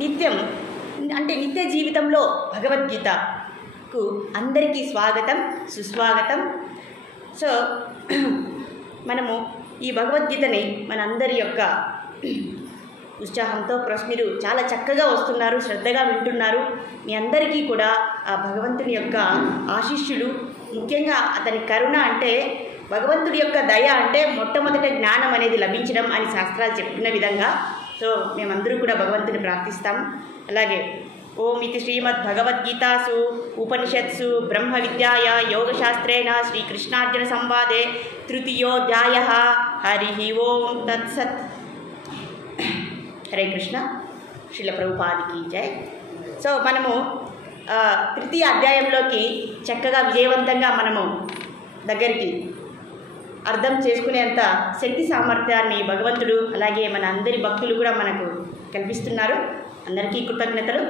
నిత్యం అంటే నిత్య జీవితంలో భగవద్గీతకు అందరికీ స్వాగతం, సుస్వాగతం. సో మనము ఈ భగవద్గీతని మనందరి యొక్క ఉత్సాహంతో మీరు చాలా చక్కగా వస్తున్నారు, శ్రద్ధగా వింటున్నారు. మీ అందరికీ కూడా ఆ భగవంతుని యొక్క ఆశీస్సులు, ముఖ్యంగా అతని కరుణ అంటే భగవంతుడి యొక్క దయ అంటే మొట్టమొదట జ్ఞానం అనేది లభించడం అని శాస్త్రాలు చెప్తున్న విధంగా సో మేమందరూ కూడా భగవంతుని ప్రార్థిస్తాం. అలాగే ఓం ఇది శ్రీమద్ భగవద్గీతాసు ఉపనిషత్సు బ్రహ్మ విద్యాయ యోగశాస్త్రేణ శ్రీకృష్ణార్జున సంవాదే తృతీయోధ్యాయ. హరి ఓం తత్సత్. హరే కృష్ణ. శ్రీల ప్రభుపాదికి జై. సో మనము తృతీయ అధ్యాయంలోకి చక్కగా విజయవంతంగా మనము దగ్గరికి అర్థం చేసుకునేంత శక్తి సామర్థ్యాన్ని భగవంతుడు అలాగే మన అందరి భక్తులు కూడా మనకు కల్పిస్తున్నారు. అందరికీ కృతజ్ఞతలు.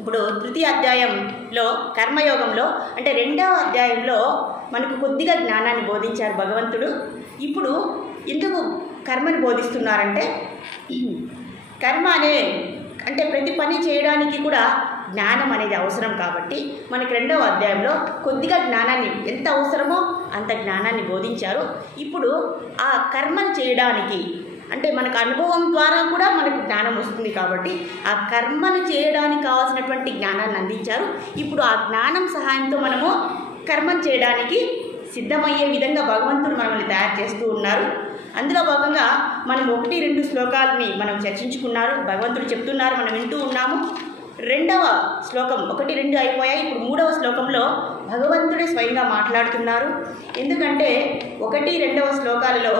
ఇప్పుడు తృతీయ అధ్యాయంలో కర్మయోగంలో అంటే రెండవ అధ్యాయంలో మనకు కొద్దిగా జ్ఞానాన్ని బోధించారు భగవంతుడు. ఇప్పుడు ఎందుకు కర్మని బోధిస్తున్నారంటే కర్మ అంటే ప్రతి పని చేయడానికి కూడా జ్ఞానం అనేది అవసరం కాబట్టి మనకి రెండవ అధ్యాయంలో కొద్దిగా జ్ఞానాన్ని ఎంత అవసరమో అంత జ్ఞానాన్ని బోధించారు. ఇప్పుడు ఆ కర్మను చేయడానికి అంటే మనకు అనుభవం ద్వారా కూడా మనకు జ్ఞానం వస్తుంది కాబట్టి ఆ కర్మను చేయడానికి కావాల్సినటువంటి జ్ఞానాన్ని అందించారు. ఇప్పుడు ఆ జ్ఞానం సహాయంతో మనము కర్మను చేయడానికి సిద్ధమయ్యే విధంగా భగవంతుడు మనల్ని తయారు చేస్తూ ఉన్నారు. అందులో భాగంగా మనం 1-2 శ్లోకాలని మనం చర్చించుకున్నారు. భగవంతుడు చెప్తున్నారు, మనం వింటూ ఉన్నాము. రెండవ శ్లోకం 1-2 అయిపోయాయి. ఇప్పుడు మూడవ శ్లోకంలో భగవంతుడే స్వయంగా మాట్లాడుతున్నారు. ఎందుకంటే 1-2 శ్లోకాలలో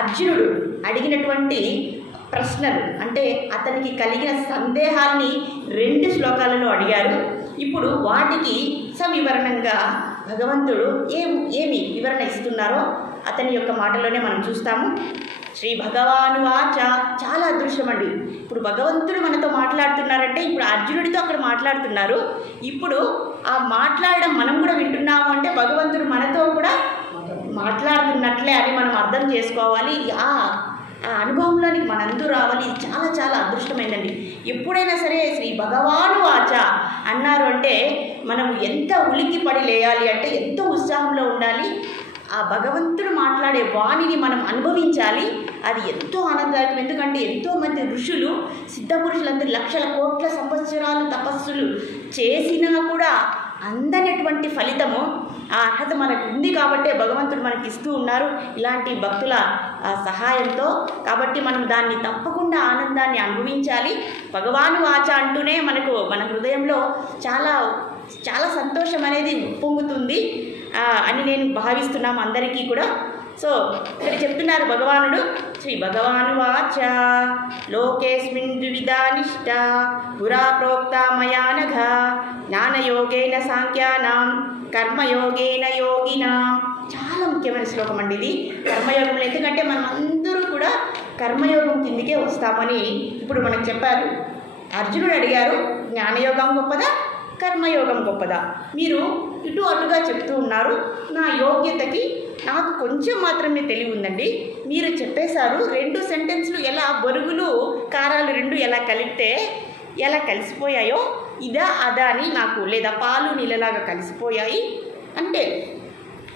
అర్జునుడు అడిగినటువంటి ప్రశ్నలు అంటే అతనికి కలిగిన సందేహాన్ని 2 శ్లోకాలలో అడిగారు. ఇప్పుడు వాటికి సవివరణంగా భగవంతుడు ఏమి వివరణ ఇస్తున్నారో అతని యొక్క మాటలోనే మనం చూస్తాము. శ్రీ భగవాను వాచ. చాలా అదృష్టం అండి. ఇప్పుడు భగవంతుడు మనతో మాట్లాడుతున్నారంటే ఇప్పుడు అర్జునుడితో అక్కడ మాట్లాడుతున్నారు. ఇప్పుడు ఆ మాట్లాడడం మనం కూడా వింటున్నాము అంటే భగవంతుడు మనతో కూడా మాట్లాడుతున్నట్లే అని మనం అర్థం చేసుకోవాలి. ఆ అనుభవంలోనికి మనందరూ రావాలి. ఇది చాలా చాలా అదృష్టమైందండి. ఎప్పుడైనా సరే శ్రీ భగవాను వాచ అన్నారు అంటే మనం ఎంత ఉలిక్కి పడి లేయాలి అంటే ఎంతో ఉత్సాహంలో ఉండాలి. ఆ భగవంతుడు మాట్లాడే వాణిని మనం అనుభవించాలి. అది ఎంతో ఆనందదాయకం. ఎందుకంటే ఎంతోమంది ఋషులు సిద్ధపురుషులందరూ లక్షల కోట్ల సంవత్సరాలు తపస్సులు చేసినా కూడా అందనటువంటి ఫలితము ఆ అర్హత మనకు ఉంది కాబట్టే భగవంతుడు మనకి ఇస్తూ ఉన్నారు ఇలాంటి భక్తుల సహాయంతో. కాబట్టి మనం దాన్ని తప్పకుండా ఆనందాన్ని అనుభవించాలి. భగవాను వాచ అంటూనే మన హృదయంలో చాలా చాలా సంతోషం అనేది ఉప్పొంగుతుంది అని నేను భావిస్తున్నాము అందరికీ కూడా. సో ఇక్కడ చెప్తున్నారు భగవానుడు శ్రీ భగవాను వాచ లోకేస్మిన్ ద్విధా నిష్ఠ పురా ప్రోక్త మయా నఘ జ్ఞానయోగేన సాంఖ్యానాం కర్మయోగేన యోగినాం. చాలా ముఖ్యమైన శ్లోకం అండి ఇది కర్మయోగంలో. ఎందుకంటే మనం అందరూ కూడా కర్మయోగం కిందికే వస్తామని ఇప్పుడు మనకు చెప్పారు. అర్జునుడు అడిగారు జ్ఞానయోగం గొప్పదా కర్మయోగం గొప్పదా? మీరు ఇటు అటుగా చెప్తూ ఉన్నారు. నా యోగ్యతకి నాకు కొంచెం మాత్రమే తెలివి ఉందండి. మీరు చెప్పేశారు 2 సెంటెన్స్లు ఎలా బొరుగులు కారాలు 2 ఎలా కలిపితే ఎలా కలిసిపోయాయో ఇదా అదా అని నాకు లేదా పాలు నీళ్ళలాగా కలిసిపోయాయి అంటే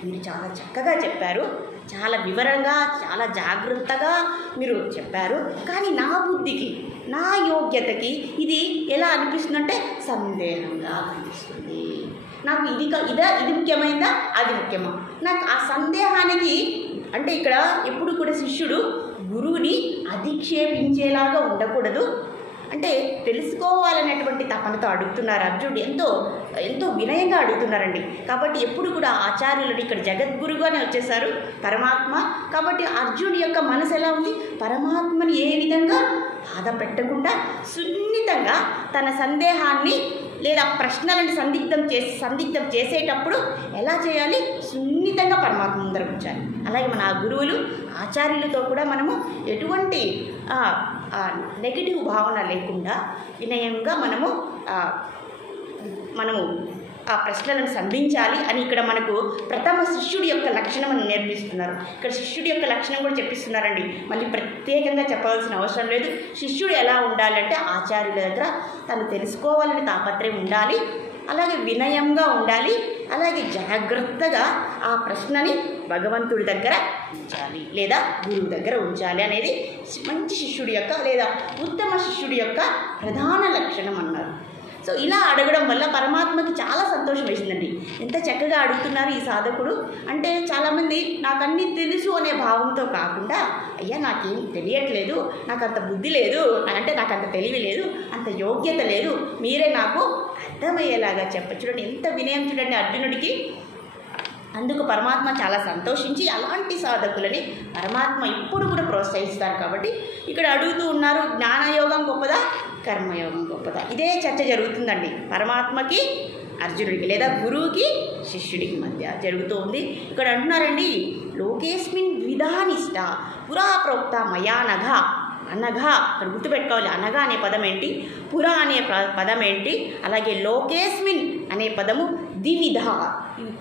మీరు చాలా చక్కగా చెప్పారు. చాలా వివరంగా చాలా జాగ్రత్తగా మీరు చెప్పారు. కానీ నా బుద్ధికి నా యోగ్యతకి ఇది ఎలా అనిపిస్తుందంటే సందేహంగా అనిపిస్తుంది. నాకు ఇది ముఖ్యమైందా అది ముఖ్యమా? నాకు ఆ సందేహానికి అంటే ఇక్కడ ఎప్పుడు కూడా శిష్యుడు గురువుని అధిక్షేపించేలాగా ఉండకూడదు. అంటే తెలుసుకోవాలనేటువంటి తపనతో అడుగుతున్నారు. అర్జునుడు ఎంతో ఎంతో వినయంగా అడుగుతున్నారండి. కాబట్టి ఎప్పుడు కూడా ఆచార్యులను ఇక్కడ జగద్గురుగానే వచ్చేసారు పరమాత్మ. కాబట్టి అర్జునుడి యొక్క మనసు ఎలా ఉంది? పరమాత్మని ఏ విధంగా బాధ పెట్టకుండా సున్నితంగా తన సందేహాన్ని లేదా ప్రశ్నలను సందిగ్ధం చేసేటప్పుడు ఎలా చేయాలి? సున్నితంగా పరమాత్మ ముందర ఉంచాలి. అలాగే మన గురువులు ఆచార్యులతో కూడా మనము ఎటువంటి నెగిటివ్ భావన లేకుండా వినయంగా మనము ఆ ప్రశ్నలను సంధించాలి అని ఇక్కడ మనకు ప్రథమ శిష్యుడి యొక్క లక్షణం అని నేర్పిస్తున్నారు. ఇక్కడ శిష్యుడి యొక్క లక్షణం కూడా చెప్పిస్తున్నారండి. మళ్ళీ ప్రత్యేకంగా చెప్పవలసిన అవసరం లేదు. శిష్యుడు ఎలా ఉండాలంటే ఆచార్యుల దగ్గర తను తెలుసుకోవాలని తాపత్రయం ఉండాలి, అలాగే వినయంగా ఉండాలి, అలాగే జాగ్రత్తగా ఆ ప్రశ్నని భగవంతుడి దగ్గర ఉంచాలి లేదా గురువు దగ్గర ఉంచాలి అనేది మంచి శిష్యుడి యొక్క లేదా ఉత్తమ శిష్యుడి యొక్క ప్రధాన లక్షణం అన్నారు. సో ఇలా అడగడం వల్ల పరమాత్మకి చాలా సంతోషం వేసిందండి. ఎంత చక్కగా అడుగుతున్నారు ఈ సాధకుడు అంటే, చాలామంది నాకు అన్నీ తెలుసు అనే భావంతో కాకుండా, అయ్యా నాకేం తెలియట్లేదు, నాకు అంత బుద్ధి లేదు, అంటే నాకు అంత తెలివి లేదు, అంత యోగ్యత లేదు, మీరే నాకు అర్థమయ్యేలాగా చెప్పచ్చు. చూడండి ఎంత వినయం చూడండి అర్జునుడికి. అందుకు పరమాత్మ చాలా సంతోషించి అలాంటి సాధకులని పరమాత్మ ఇప్పుడు కూడా ప్రోత్సహిస్తారు. కాబట్టి ఇక్కడ అడుగుతూ ఉన్నారు, జ్ఞానయోగం గొప్పదా కర్మయోగం గొప్పదా? ఇదే చర్చ జరుగుతుందండి పరమాత్మకి అర్జునుడికి లేదా గురువుకి శిష్యుడికి మధ్య జరుగుతూ ఉంది. ఇక్కడ అంటున్నారండి, లోకేస్మిన్ ద్విధానిష్ట పురా ప్రోక్త మయానఘ. అనఘా ఇక్కడ గుర్తుపెట్టుకోవాలి. అనఘ అనే పదం ఏంటి, పురా అనే పదం ఏంటి, అలాగే లోకేస్మిన్ అనే పదము ద్విధ.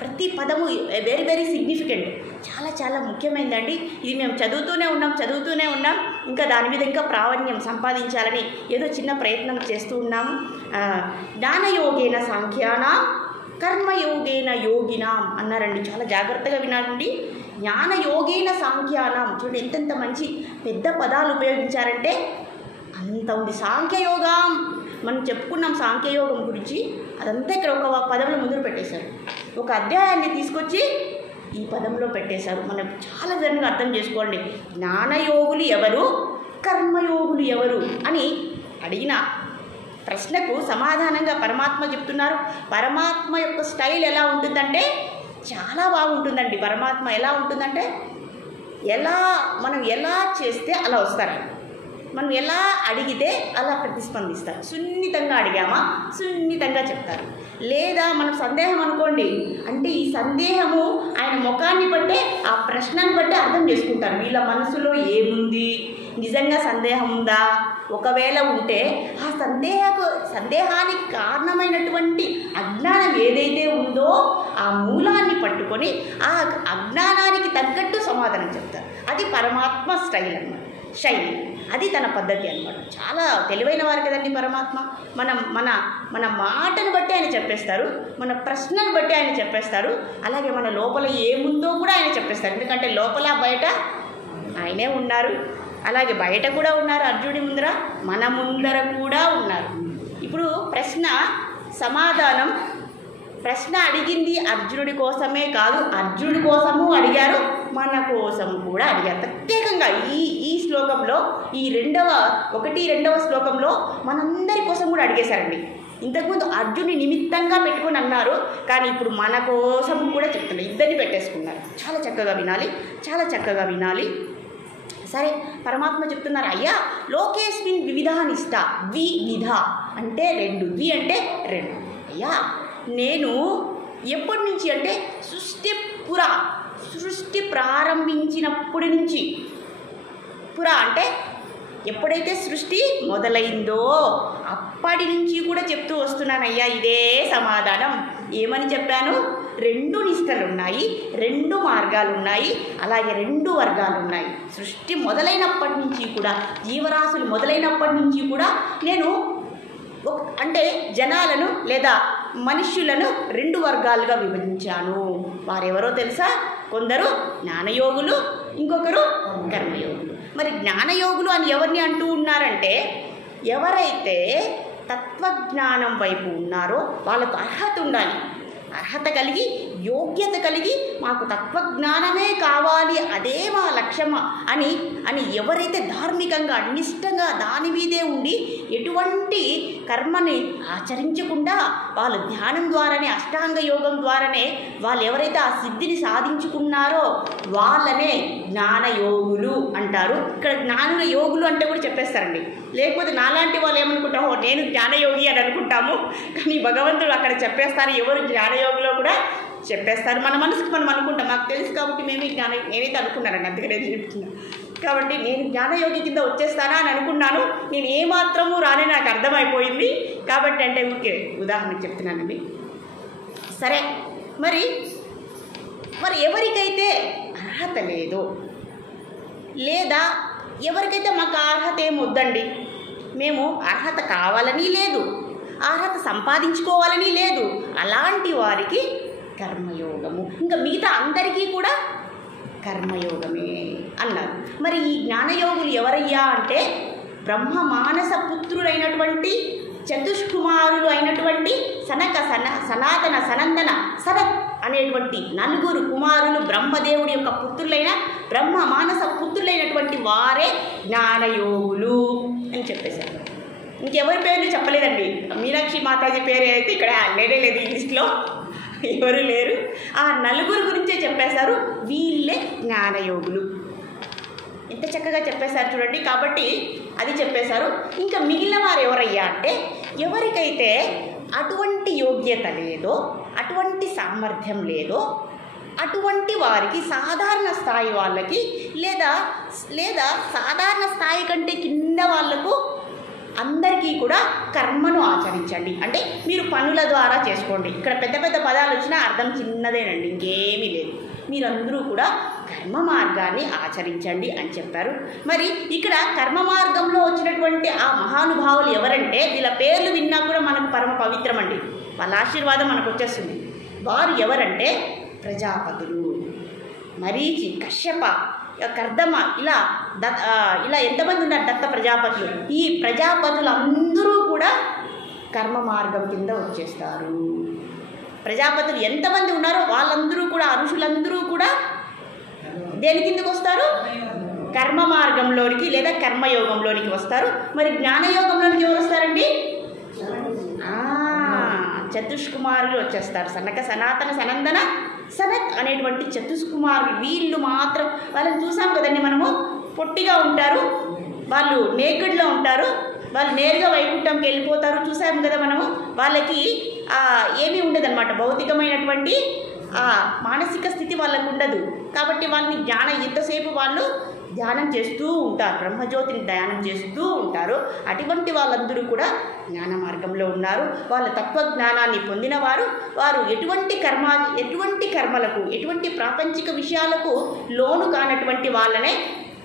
ప్రతి పదము వెరీ వెరీ సిగ్నిఫికెంట్, చాలా చాలా ముఖ్యమైనదండి. ఇది మేము చదువుతూనే ఉన్నాం. ఇంకా దాని మీద ఇంకా ప్రావీణ్యం సంపాదించాలని ఏదో చిన్న ప్రయత్నం చేస్తూ ఉన్నాము. జ్ఞానయోగేన సాంఖ్యానాం కర్మయోగేన యోగినాం అన్నారండి. చాలా జాగ్రత్తగా వినాలండి. జ్ఞానయోగేన సాంఖ్యానాం చూడండి ఎంతెంత మంచి పెద్ద పదాలు ఉపయోగించారంటే అంత ఉంది. సాంఖ్యయోగం మనం చెప్పుకున్నాం, సాంఖ్యయోగం గురించి అదంతా ఇక్కడ ఒక పదంలో ముందు పెట్టేశారు. ఒక అధ్యాయాన్ని తీసుకొచ్చి ఈ పదంలో పెట్టేశారు. మనం చాలా విధంగా అర్థం చేసుకోండి. జ్ఞానయోగులు ఎవరు, కర్మయోగులు ఎవరు అని అడిగిన ప్రశ్నకు సమాధానంగా పరమాత్మ చెప్తున్నారు. పరమాత్మ యొక్క స్టైల్ ఎలా ఉంటుందంటే చాలా బాగుంటుందండి. పరమాత్మ ఎలా ఉంటుందంటే మనం ఎలా చేస్తే అలా వస్తారు, మనం ఎలా అడిగితే అలా ప్రతిస్పందిస్తారు. సున్నితంగా అడిగామా సున్నితంగా చెప్తారు. లేదా మనం సందేహం అనుకోండి అంటే ఈ సందేహము ఆయన ముఖాన్ని బట్టే ఆ ప్రశ్నను బట్టి అర్థం చేసుకుంటారు. వీళ్ళ మనసులో ఏముంది, నిజంగా సందేహం ఉందా, ఒకవేళ ఉంటే ఆ సందేహానికి కారణమైనటువంటి అజ్ఞానం ఏదైతే ఉందో ఆ మూలాన్ని పట్టుకొని ఆ అజ్ఞానానికి తగ్గట్టు సమాధానం చెప్తారు. అది పరమాత్మ స్టైల్ అన్నమాట, శైలి. అది తన పద్ధతి అన్నమాట. చాలా తెలివైన వారు కదండి పరమాత్మ. మన మాటను బట్టి ఆయన చెప్పేస్తారు, మన ప్రశ్నను బట్టి ఆయన చెప్పేస్తారు, అలాగే మన లోపల ఏముందో కూడా ఆయన చెప్పేస్తారు. ఎందుకంటే లోపల బయట ఆయనే ఉన్నారు, అలాగే బయట కూడా ఉన్నారు, అర్జునుడి ముందర మన ముందర కూడా ఉన్నారు. ఇప్పుడు ప్రశ్న సమాధానం, ప్రశ్న అడిగింది అర్జునుడి కోసమే కాదు, అర్జునుడి కోసము అడిగారు, మన కోసం కూడా అడిగారు. ప్రత్యేకంగా ఈ శ్లోకంలో ఈ 1-2 శ్లోకంలో మనందరి కోసం కూడా అడిగేశారండి. ఇంతకుముందు అర్జునుడి నిమిత్తంగా పెట్టుకొని అన్నారు, కానీ ఇప్పుడు మన కోసం కూడా చెప్తున్నారు. ఇద్దరిని పెట్టేసుకున్నారు. చాలా చక్కగా వినాలి, చాలా చక్కగా వినాలి. సరే, పరమాత్మ చెప్తున్నారు, అయ్యా లోకేస్మిన్ వివిధానిష్ట. వివిధ అంటే 2, ద్వి అంటే 2. అయ్యా నేను ఎప్పటి నుంచి అంటే సృష్టి ప్రారంభించినప్పటి నుంచి, పురా అంటే ఎప్పుడైతే సృష్టి మొదలైందో అప్పటి నుంచి కూడా చెప్తూ వస్తున్నానయ్యా ఇదే సమాధానం. ఏమని చెప్పాను? 2 నిష్టలు ఉన్నాయి, 2 మార్గాలు ఉన్నాయి, అలాగే 2 వర్గాలు ఉన్నాయి. సృష్టి మొదలైనప్పటి నుంచి కూడా, జీవరాశులు మొదలైనప్పటి నుంచి కూడా నేను అంటే జనాలను లేదా మనుష్యులను 2 వర్గాలుగా విభజించాను. వారెవరో తెలుసా? కొందరు జ్ఞానయోగులు, ఇంకొకరు కర్మయోగులు. మరి జ్ఞానయోగులు అని ఎవరిని అంటూ ఉన్నారంటే, ఎవరైతే తత్వజ్ఞానం వైపు ఉన్నారో వాళ్ళకు అర్హత ఉండాలి. అర్హత కలిగి, యోగ్యత కలిగి, మాకు తత్వజ్ఞానమే కావాలి, అదే మా లక్ష్యం అని ఎవరైతే ధార్మికంగా నిష్టంగా దాని మీదే ఉండి ఎటువంటి కర్మని ఆచరించకుండా వాళ్ళు ధ్యానం ద్వారానే, అష్టాంగ యోగం ద్వారానే వాళ్ళు ఎవరైతే ఆ సిద్ధిని సాధించుకున్నారో వాళ్ళనే జ్ఞానయోగులు అంటారు. ఇక్కడ జ్ఞాన యోగులు అంటే కూడా చెప్పేస్తారండి. లేకపోతే నాలాంటి వాళ్ళు ఏమనుకుంటామో నేను జ్ఞానయోగి అని అనుకుంటాము, కానీ భగవంతుడు అక్కడ చెప్పేస్తారు, ఎవరు జ్ఞానయోగిలో కూడా చెప్పేస్తారు. మన మనసుకి మనం అనుకుంటాం, మాకు తెలుసు కాబట్టి నేనైతే అనుకున్నానండి, అందుకనే చెప్తున్నాను. కాబట్టి నేను జ్ఞానయోగి కింద వచ్చేస్తానా అని అనుకున్నాను, నేను ఏమాత్రము రాని నాకు అర్థమైపోయింది. కాబట్టి అంటే ఊరికే ఉదాహరణకు చెప్తున్నానండి. సరే, మరి ఎవరికైతే అర్హత లేదో, లేదా ఎవరికైతే మాకు అర్హత ఏమి వద్దండి, మేము అర్హత కావాలని లేదు, అర్హత సంపాదించుకోవాలని లేదు, అలాంటి వారికి కర్మయోగము, ఇంకా మిగతా అందరికీ కూడా కర్మయోగమే అన్నారు. మరి ఈ జ్ఞానయోగులు ఎవరయ్యా అంటే బ్రహ్మ మానస పుత్రులైనటువంటి చతుష్కుమారులు అయినటువంటి సనక సనాతన సనందన సనత్ అనేటువంటి 4 కుమారులు బ్రహ్మదేవుడి యొక్క పుత్రులైన బ్రహ్మ మానస పుత్రులైనటువంటి వారే జ్ఞానయోగులు అని చెప్పేశారు. ఇంకెవరి పేర్లు చెప్పలేదండి. మీనాక్షి మాతాజీ పేరు అయితే ఇక్కడ లేనే లేదు, ఈ లిస్టులో ఎవరు లేరు. ఆ 4 గురించే చెప్పేశారు, వీళ్ళే జ్ఞానయోగులు. ఎంత చక్కగా చెప్పేశారు చూడండి. కాబట్టి అది చెప్పేశారు. ఇంకా మిగిలిన వారు ఎవరయ్యా అంటే ఎవరికైతే అటువంటి యోగ్యత లేదో, అటువంటి సామర్థ్యం లేదో, అటువంటి వారికి సాధారణ స్థాయి వాళ్ళకి లేదా సాధారణ స్థాయి కంటే కింద వాళ్లకు అందరికీ కూడా కర్మను ఆచరించండి. అంటే మీరు పనుల ద్వారా చేసుకోండి. ఇక్కడ పెద్ద పెద్ద పదాలు వచ్చినా అర్థం చిన్నదేనండి, ఇంకేమీ లేదు. మీరందరూ కూడా కర్మ మార్గాన్ని ఆచరించండి అని చెప్పారు. మరి ఇక్కడ కర్మ మార్గంలో వచ్చినటువంటి ఆ మహానుభావులు ఎవరంటే వీళ్ళ పేర్లు విన్నా కూడా మనకు పరమ పవిత్రం అండి, వాళ్ళ ఆశీర్వాదం మనకు వచ్చేస్తుంది. వారు ఎవరంటే ప్రజాపతులు, మరీచి, కశ్యప, కర్దమ, ఇలా ఎంతమంది ఉన్నారు దత్త ప్రజాపతులు. ఈ ప్రజాపతులందరూ కూడా కర్మ మార్గం కింద వచ్చేస్తారు. ప్రజాపతులు ఎంతమంది ఉన్నారో వాళ్ళందరూ కూడా, ఋషులందరూ కూడా దేని కిందకు వస్తారు? కర్మ మార్గంలోనికి లేదా కర్మయోగంలోనికి వస్తారు. మరి జ్ఞానయోగంలోనికి ఎవరు వస్తారండి? చతుష్కుమారులు వచ్చేస్తారు. సనక సనాతన సనందన సనత్ అనేటువంటి చతుష్కుమారులు. వీళ్ళు మాత్రం వాళ్ళని చూసాం కదండి మనము, పొట్టిగా ఉంటారు, వాళ్ళు నేకుడ్లో ఉంటారు, వాళ్ళు నేరుగా వైకుంఠంకి వెళ్ళిపోతారు. చూసాము కదా మనము. వాళ్ళకి ఏమీ ఉండదన్నమాట, భౌతికమైనటువంటి మానసిక స్థితి వాళ్ళకు ఉండదు. కాబట్టి వాళ్ళని ఎంతసేపు వాళ్ళు ధ్యానం చేస్తూ ఉంటారు, బ్రహ్మజ్యోతిని ధ్యానం చేస్తూ ఉంటారు. అటువంటి వాళ్ళందరూ కూడా జ్ఞాన మార్గంలో ఉన్నారు. వాళ్ళ తత్వజ్ఞానాన్ని పొందిన వారు ఎటువంటి కర్మలకు, ఎటువంటి ప్రాపంచిక విషయాలకు లోను కానటువంటి వాళ్ళనే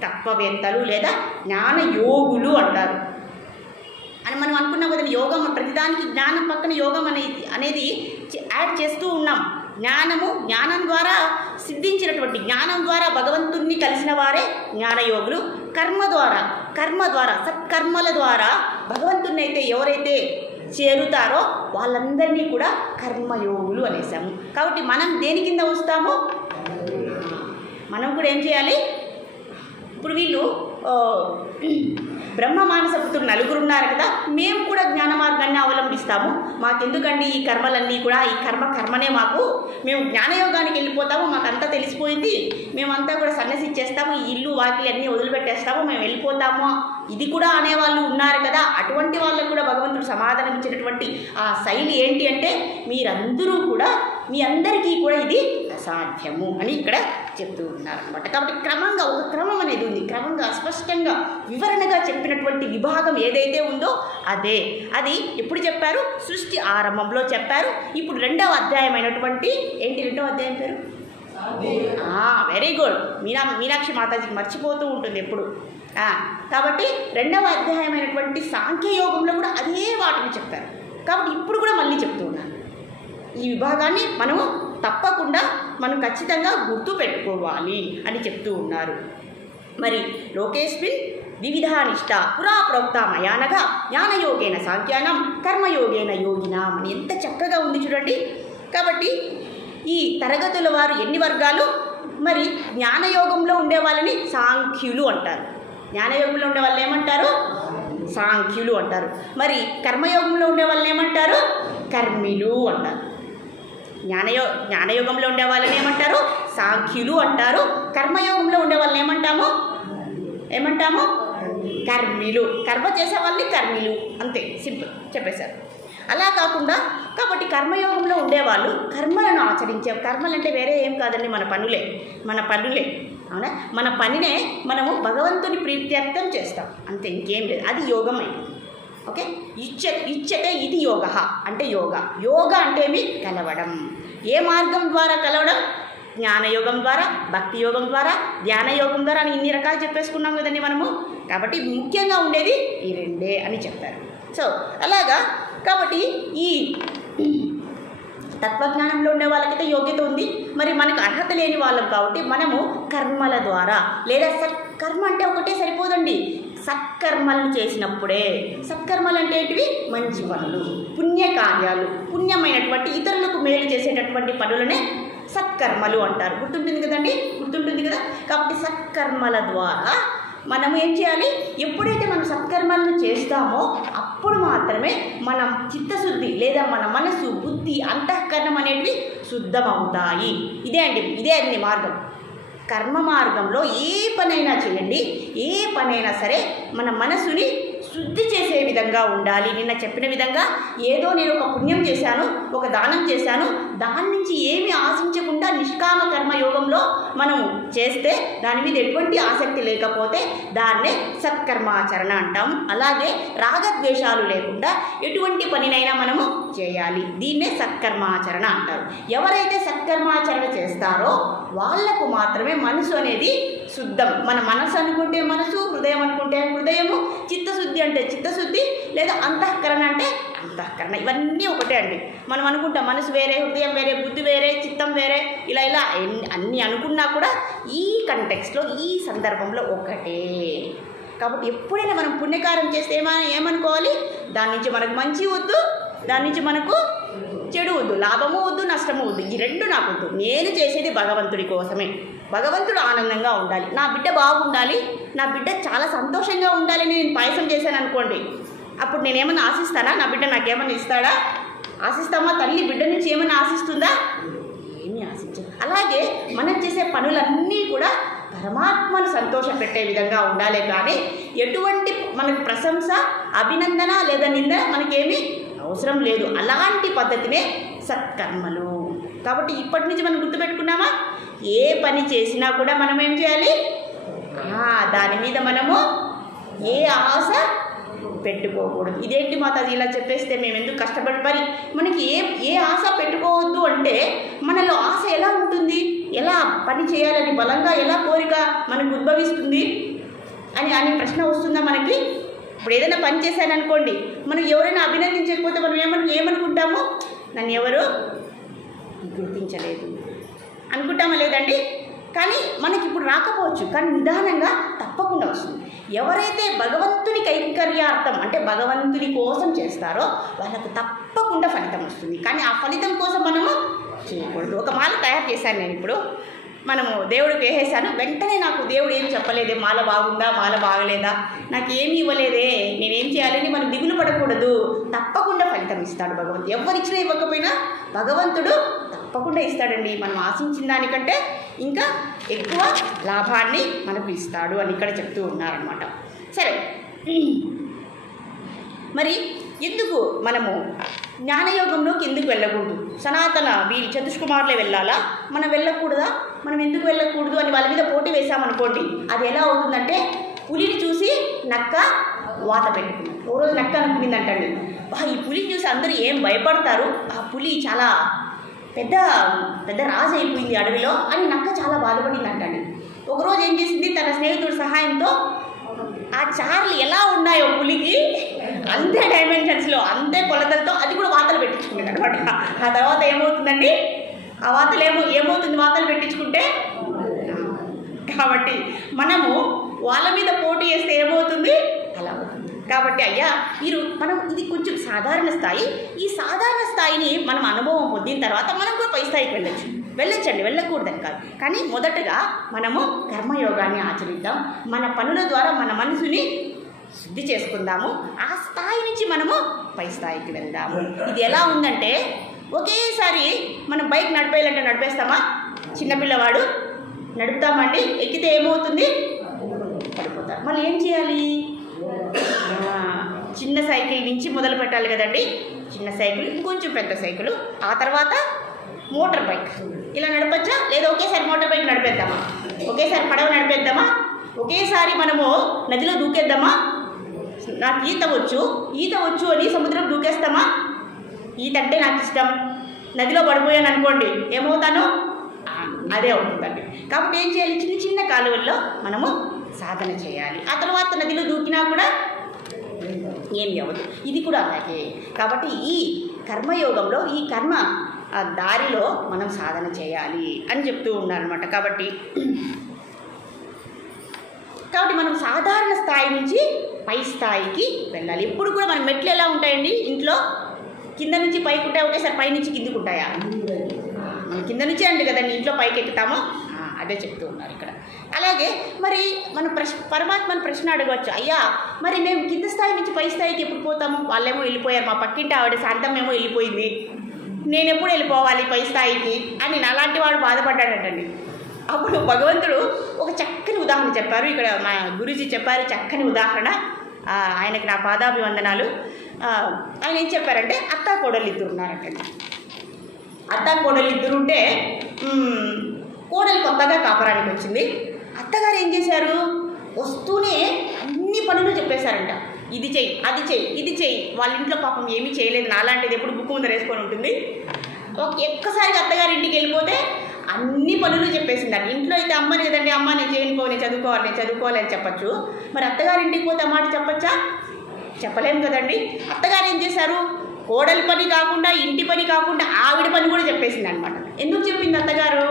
తత్వవేత్తలు లేదా జ్ఞానయోగులు అంటారు అని మనం అనుకున్నాం కదండి. యోగం ప్రతిదానికి జ్ఞానం పక్కన యోగం అనేది యాడ్ చేస్తూ ఉన్నాం. జ్ఞానం ద్వారా సిద్ధించినటువంటి, జ్ఞానం ద్వారా భగవంతుణ్ణి కలిసిన వారే జ్ఞానయోగులు. కర్మ ద్వారా సత్కర్మల ద్వారా భగవంతుణ్ణి అయితే ఎవరైతే చేరుతారో వాళ్ళందరినీ కూడా కర్మయోగులు అనేసాము. కాబట్టి మనం దేని కింద వస్తామో మనం కూడా ఏం చేయాలి? ఇప్పుడు వీళ్ళు బ్రహ్మ మానస పుత్రులు 4 ఉన్నారు కదా, మేము కూడా జ్ఞాన మార్గాన్ని అవలంబిస్తాము. మాకెందుకండి ఈ కర్మలన్నీ కూడా, ఈ కర్మనే మాకు, మేము జ్ఞానయోగానికి వెళ్ళిపోతాము, మాకంతా తెలిసిపోయింది, మేమంతా కూడా సన్యసిచ్చేస్తాము, ఈ ఇల్లు వాకిలి అన్నీ వదిలిపెట్టేస్తాము, మేము వెళ్ళిపోతాము, ఇది కూడా అనేవాళ్ళు ఉన్నారు కదా. అటువంటి వాళ్ళకు కూడా భగవంతుడు సమాధానం ఇచ్చినటువంటి ఆ శైలి ఏంటి అంటే మీరందరూ కూడా, మీ అందరికీ కూడా ఇది అసాధ్యము అని ఇక్కడ చెప్తూ ఉన్నారనమాట. కాబట్టి క్రమంగా ఒక క్రమం అనేది ఉంది, క్రమంగా స్పష్టంగా వివరణగా చెప్పినటువంటి విభాగం ఏదైతే ఉందో అది ఎప్పుడు చెప్పారు? సృష్టి ఆరంభంలో చెప్పారు. ఇప్పుడు 2వ అధ్యాయం అయినటువంటి ఏంటి 2వ అధ్యాయం పేరు? Very good. మీనాక్షి మాతాజీకి మర్చిపోతూ ఉంటుంది ఎప్పుడు. కాబట్టి 2వ అధ్యాయం అయినటువంటి సాంఖ్యయోగంలో కూడా అదే వాటిని చెప్పారు. కాబట్టి ఇప్పుడు కూడా మళ్ళీ చెప్తూ ఉన్నాను. ఈ విభాగాన్ని మనము తప్పకుండా మనం ఖచ్చితంగా గుర్తు పెట్టుకోవాలి అని చెప్తూ ఉన్నారు. మరి లోకేస్మిన్ వివిధానిష్ట పురా ప్రోక్త మయానగా జ్ఞానయోగేన సాంఖ్యానం కర్మయోగేన యోగినాం అని ఎంత చక్కగా ఉంది చూడండి. కాబట్టి ఈ తరగతుల వారు ఎన్ని వర్గాలు? మరి జ్ఞానయోగంలో ఉండే వాళ్ళని సాంఖ్యులు అంటారు. జ్ఞానయోగంలో ఉండే వాళ్ళు ఏమంటారు? సాంఖ్యులు అంటారు. మరి కర్మయోగంలో ఉండే వాళ్ళని ఏమంటారు? కర్మిలు అంటారు. జ్ఞానయోగంలో ఉండే వాళ్ళని ఏమంటారు? సాంఖ్యులు అంటారు. కర్మయోగంలో ఉండే వాళ్ళని ఏమంటాము? కర్మిలు. కర్మ చేసే వాళ్ళని కర్మిలు, అంతే, సింపుల్ చెప్పేశారు. అలా కాకుండా కాబట్టి కర్మయోగంలో ఉండేవాళ్ళు కర్మలను ఆచరించే, కర్మలు అంటే వేరే ఏం కాదండి, మన పనులే. అవునా? మన పనినే మనము భగవంతుని ప్రీత్యర్థం చేస్తాం, అంతే, ఇంకేం లేదు. అది యోగం అయింది. ఓకే. ఇచ్చతే ఇది యోగ అంటే యోగ అంటే ఏమి? కలవడం. ఏ మార్గం ద్వారా కలవడం? జ్ఞానయోగం ద్వారా, భక్తి యోగం ద్వారా, ధ్యాన యోగం ద్వారా అని ఇన్ని రకాలు చెప్పేసుకున్నాం కదండి మనము. కాబట్టి ముఖ్యంగా ఉండేది ఈ రెండే అని చెప్తారు. సో అలాగా కాబట్టి ఈ తత్వజ్ఞానంలో ఉండే వాళ్ళకైతే యోగ్యత ఉంది. మరి మనకు అర్హత లేని వాళ్ళం కాబట్టి మనము కర్మల ద్వారా లేదా సత్కర్మ అంటే ఒకటే సరిపోదండి. సత్కర్మలను చేసినప్పుడే, సత్కర్మలు అంటే ఏంటివి? మంచి పనులు, పుణ్యకార్యాలు, పుణ్యమైనటువంటి ఇతరులకు మేలు చేసేటటువంటి పనులనే సత్కర్మలు అంటారు. గుర్తుంటుంది కదండి, గుర్తుంటుంది కదా. కాబట్టి సత్కర్మల ద్వారా మనం ఏం చేయాలి? ఎప్పుడైతే మనం సత్కర్మలను చేస్తామో అప్పుడు మాత్రమే మనం చిత్తశుద్ధి లేదా మన మనసు, బుద్ధి, అంతఃకరణం అనేటివి శుద్ధమవుతాయి. ఇదే అండి మార్గం. కర్మ మార్గంలో ఏ పనైనా చేయండి, ఏ పనైనా సరే మన మనసుని శుద్ధి చేసే విధంగా ఉండాలి. నిన్న చెప్పిన విధంగా ఏదో నేను ఒక పుణ్యం చేశాను, ఒక దానం చేశాను, దాని నుంచి ఏమీ ఆశించకుండా నిష్కామ కర్మ యోగంలో మనం చేస్తే, దాని మీద ఎటువంటి ఆసక్తి లేకపోతే దాన్నే సత్కర్మాచరణ అంటాం. అలాగే రాగద్వేషాలు లేకుండా ఎటువంటి పనినైనా మనము చేయాలి, దీన్నే సత్కర్మాచరణ అంటారు. ఎవరైతే సత్కర్మాచరణ చేస్తారో వాళ్లకు మాత్రమే మనసు అనేది శుద్ధం. మన మనసు అనుకుంటే మనసు, హృదయం అనుకుంటే హృదయము, చిత్తశుద్ధి అంటే చిత్తశుద్ధి, లేదా అంతఃకరణ అంటే అంతఃకరణ. ఇవన్నీ ఒకటే అండి. మనం అనుకుంటాం మనసు వేరే, హృదయం వేరే, బుద్ధి వేరే, చిత్తం వేరే, ఇలా అన్నీ అనుకున్నా కూడా ఈ కంటెక్స్ట్లో, ఈ సందర్భంలో ఒకటే. కాబట్టి ఎప్పుడైనా మనం పుణ్యకార్యం చేస్తే ఏమనుకోవాలి? దాని నుంచి మనకు మంచి వద్దు, దాని నుంచి మనకు చెడు వద్దు, లాభము వద్దు, నష్టము వద్దు. ఈ రెండు నాకు వద్దు. నేను చేసేది భగవంతుడి కోసమే. భగవంతుడు ఆనందంగా ఉండాలి, నా బిడ్డ బాగుండాలి, నా బిడ్డ చాలా సంతోషంగా ఉండాలని నేను పాయసం చేశాను అనుకోండి, అప్పుడు నేనేమన్నా ఆశిస్తానా? నా బిడ్డ నాకేమన్నా ఇస్తాడా? ఆశిస్తామా? తల్లి బిడ్డ నుంచి ఏమన్నా ఆశిస్తుందా? ఏమీ ఆశించదు. అలాగే మనం చేసే పనులన్నీ కూడా పరమాత్మను సంతోషపెట్టే విధంగా ఉండాలి. కానీ ఎటువంటి మనకు ప్రశంస, అభినందన లేదా నింద మనకేమీ అవసరం లేదు. అలాంటి పద్ధతినే సత్కర్మలు. కాబట్టి ఇప్పటి నుంచి మనం గుర్తుపెట్టుకున్నామా? ఏ పని చేసినా కూడా మనం ఏం చేయాలి? దాని మీద మనము ఏ ఆశ పెట్టుకోకూడదు. ఇదేంటి మాతాజీ ఇలా చెప్పేస్తే మేము ఎందుకు కష్టపడి, మరి మనకి ఏ ఆశ పెట్టుకోవద్దు అంటే మనలో ఆశ ఎలా ఉంటుంది, ఎలా పని చేయాలని బలంగా ఎలా కోరిక మనకు ఉద్భవిస్తుంది అని ప్రశ్న వస్తుందా మనకి? ఇప్పుడు ఏదైనా పని చేశాను అనుకోండి, మనం ఎవరైనా అభినందించకపోతే మనం ఏమనుకుంటాము? నన్ను ఎవరు గుర్తించలేదు అనుకుంటామా లేదండి? కానీ మనకి ఇప్పుడు రాకపోవచ్చు, కానీ నిదానంగా తప్పకుండా వస్తుంది. ఎవరైతే భగవంతుని కైంకర్యార్థం అంటే భగవంతుని కోసం చేస్తారో వాళ్ళకు తప్పకుండా ఫలితం వస్తుంది. కానీ ఆ ఫలితం కోసం మనము చేయకూడదు. ఒక మాల తయారు చేశాను నేను, ఇప్పుడు మనము దేవుడికి వేసేసాను, వెంటనే నాకు దేవుడు ఏం చెప్పలేదే, మాల బాగుందా, మాల బాగలేదా, నాకు ఏమి ఇవ్వలేదే, నేనేం చేయాలని మనం దిగులు పడకూడదు. తప్పకుండా ఫలితం ఇస్తాడు భగవంతుడు. ఎవరిచ్చినా ఇవ్వకపోయినా భగవంతుడు తప్పకుండా ఇస్తాడండి. మనం ఆశించిన దానికంటే ఇంకా ఎక్కువ లాభాన్ని మనకు ఇస్తాడు అని ఇక్కడ చెప్తూ ఉన్నారనమాట. సరే, మరి ఎందుకు మనము జ్ఞానయోగంలోకి ఎందుకు వెళ్ళకూడదు? సనాతన వీరి చతుష్కుమారులే వెళ్ళాలా, మనం వెళ్ళకూడదా? మనం ఎందుకు వెళ్ళకూడదు అని వాళ్ళ మీద పోటీ వేసామనుకోండి, అది ఎలా అవుతుందంటే పులిని చూసి నక్క వాత పెట్టుకుంది. ఓ రోజు నక్క అనుకునిందంటండి, ఈ పులిని చూసి అందరూ ఏం భయపడతారు, ఆ పులి చాలా పెద్ద పెద్ద రాజు అయిపోయింది అడవిలో అని నక్క చాలా బాధపడిందంటండి. ఒకరోజు ఏం చేసింది, తన స్నేహితుడి సహాయంతో ఆ చార్లు ఎలా ఉన్నాయో పులికి అంతే డైమెన్షన్స్లో, అంతే కొలతలతో అది కూడా వాతలు పెట్టించుకునేది అనమాట. ఆ తర్వాత ఏమవుతుందండి, ఆ వాతలు ఏమవుతుంది వాతలు పెట్టించుకుంటే? కాబట్టి మనము వాళ్ళ మీద పోటీ చేస్తే ఏమవుతుంది, అలా అవుతుంది. కాబట్టి అయ్యా మనం ఇది కొంచెం సాధారణ స్థాయి, ఈ సాధారణ స్థాయిని మనం అనుభవం పొందిన తర్వాత మనం కూడా పై స్థాయికి వెళ్ళొచ్చండి, వెళ్ళకూడదని కాదు. కానీ మొదటగా మనము కర్మయోగాన్ని ఆచరిద్దాం, మన పనుల ద్వారా మన మనసుని శుద్ధి చేసుకుందాము, ఆ స్థాయి నుంచి మనము పై స్థాయికి వెళ్దాము. ఇది ఎలా ఉందంటే, ఒకేసారి మనం బైక్ నడిపేయాలంటే నడిపేస్తామా? చిన్నపిల్లవాడు నడుపుతామండి, ఎక్కితే ఏమవుతుంది, పడిపోతారు. మళ్ళీ ఏం చేయాలి? చిన్న సైకిల్ నుంచి మొదలు పెట్టాలి కదండి. చిన్న సైకిల్, ఇంకొంచెం పెద్ద సైకిల్, ఆ తర్వాత మోటార్ బైక్. ఇలా నడపచ్చా? లేదా ఒకేసారి మోటార్ బైక్ నడిపేద్దామా? ఒకేసారి పడవ నడిపేద్దామా? ఒకేసారి మనము నదిలో దూకేద్దామా? నాకు ఈత వచ్చు అని సముద్రం దూకేస్తామా? ఈత అంటే నాకు ఇష్టం, నదిలో పడిపోయాను అనుకోండి, ఏమవుతాను? అదే అవుతుందండి. కాబట్టి ఏం చేయాలి? చిన్న చిన్న కాలువల్లో మనము సాధన చేయాలి. ఆ తర్వాత నదిలో దూకినా కూడా ఏమి అవ్వదు. ఇది కూడా అలాగే. కాబట్టి ఈ కర్మయోగంలో ఈ కర్మ దారిలో మనం సాధన చేయాలి అని చెప్తూ ఉన్నారనమాట. కాబట్టి మనం సాధారణ స్థాయి నుంచి పై స్థాయికి వెళ్ళాలి. ఎప్పుడు కూడా మన మెట్లు ఎలా ఉంటాయండి? ఇంట్లో కింద నుంచి పైకి ఉంటాయి, ఒకేసారి పై నుంచి కిందికి ఉంటాయా? మనం కింద నుంచే అండి కదండి ఇంట్లో పైకి ఎక్కుతామో, అదే చెప్తూ ఉన్నారు ఇక్కడ. అలాగే మరి మనం పరమాత్మను ప్రశ్న అడగవచ్చు, అయ్యా మరి మేము కింద స్థాయి నుంచి పై స్థాయికి ఎప్పుడు పోతాము? వాళ్ళేమో వెళ్ళిపోయారు, మా పక్కింటి ఆవిడ శాంతమేమో వెళ్ళిపోయింది, నేను ఎప్పుడు వెళ్ళిపోవాలి పై స్థాయికి అని అలాంటి వాడు బాధపడ్డాడటండి. అప్పుడు భగవంతుడు ఒక చక్కని ఉదాహరణ చెప్పారు. ఇక్కడ మా గురూజీ చెప్పారు చక్కని ఉదాహరణ. ఆయనకి నా పాదాభివందనాలు. ఆయన ఏం చెప్పారంటే, అత్తా కోడలు ఇద్దరు ఉన్నారంటండి. అత్తా కోడలు ఇద్దరు ఉంటే కోడలు కొత్తగా కాపురానికి వచ్చింది. అత్తగారు ఏం చేశారు? వస్తూనే అన్ని పనులు చెప్పేశారంట. ఇది చెయ్యి, అది చెయ్యి, ఇది చెయ్యి. వాళ్ళ ఇంట్లో పాపం ఏమీ చేయలేదు, నాలాంటిది ఎప్పుడు బుక్కు ముందర వేసుకొని ఉంటుంది. ఒక్కసారిగా అత్తగారి ఇంటికి వెళ్ళిపోతే అన్ని పనులు చెప్పేసిందండి. ఇంట్లో అయితే అమ్మని కదండి, అమ్మ నేను చేయనుకో, నేను చదువుకోవాలి అని చెప్పచ్చు. మరి అత్తగారి ఇంటికి పోతే ఆ మాట చెప్పచ్చా? చెప్పలేము కదండి. అత్తగారు ఏం చేశారు? కోడలి పని కాకుండా, ఇంటి పని కాకుండా ఆవిడ పని కూడా చెప్పేసింది అనమాట. ఎందుకు చెప్పింది అత్తగారు?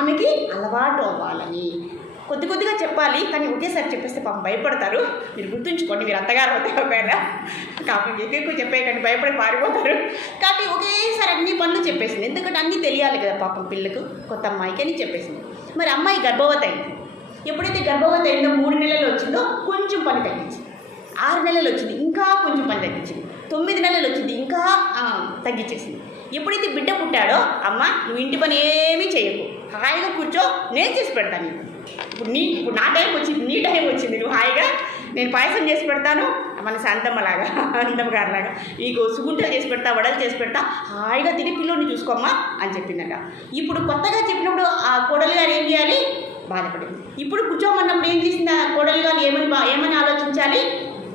ఆమెకి అలవాటు అవ్వాలని. కొద్ది కొద్దిగా చెప్పాలి, కానీ ఒకేసారి చెప్పేస్తే పాపం భయపడతారు. మీరు గుర్తుంచుకోండి, మీరు అత్తగారు అవుతే ఒకవేళ కాకపోతే ఎక్కువ చెప్పేయకండి, భయపడి పారిపోతారు. కాబట్టి ఒకేసారి అన్ని పనులు చెప్పేసింది. ఎందుకంటే అన్నీ తెలియాలి కదా పాపం పిల్లకు, కొత్త అమ్మాయికి అని చెప్పేసింది. మరి అమ్మాయి గర్భవతి అయింది. ఎప్పుడైతే గర్భవతి అయిందో 3 నెలలు వచ్చిందో కొంచెం పని తగ్గించింది. 6 నెలలు వచ్చింది, ఇంకా కొంచెం పని తగ్గించింది. 9 నెలలు వచ్చింది, ఇంకా తగ్గించేసింది. ఎప్పుడైతే బిడ్డ పుట్టాడో, అమ్మ నువ్వు ఇంటి పని ఏమీ చేయకు, హాయిగా కూర్చో, నేను చేసి పెడతాను నీకు. ఇప్పుడు నా టైం వచ్చింది, నీ టైం వచ్చింది, నువ్వు హాయిగా నేను పాయసం చేసి పెడతాను, మన శాంతమ్మలాగా అందమ్మ గారిలాగా నీకు సుగుంటలు చేసి పెడతా, వడలు చేసి పెడతా, హాయిగా తిని పిల్లోని చూసుకోమ్మా అని చెప్పిందట. ఇప్పుడు కొత్తగా చెప్పినప్పుడు ఆ కోడలు గారు ఏం చేయాలి? బాధపడింది. ఇప్పుడు కూర్చోమన్నప్పుడు ఏం చేసింది ఆ కోడలు గారు? ఏమని ఆలోచించాలి?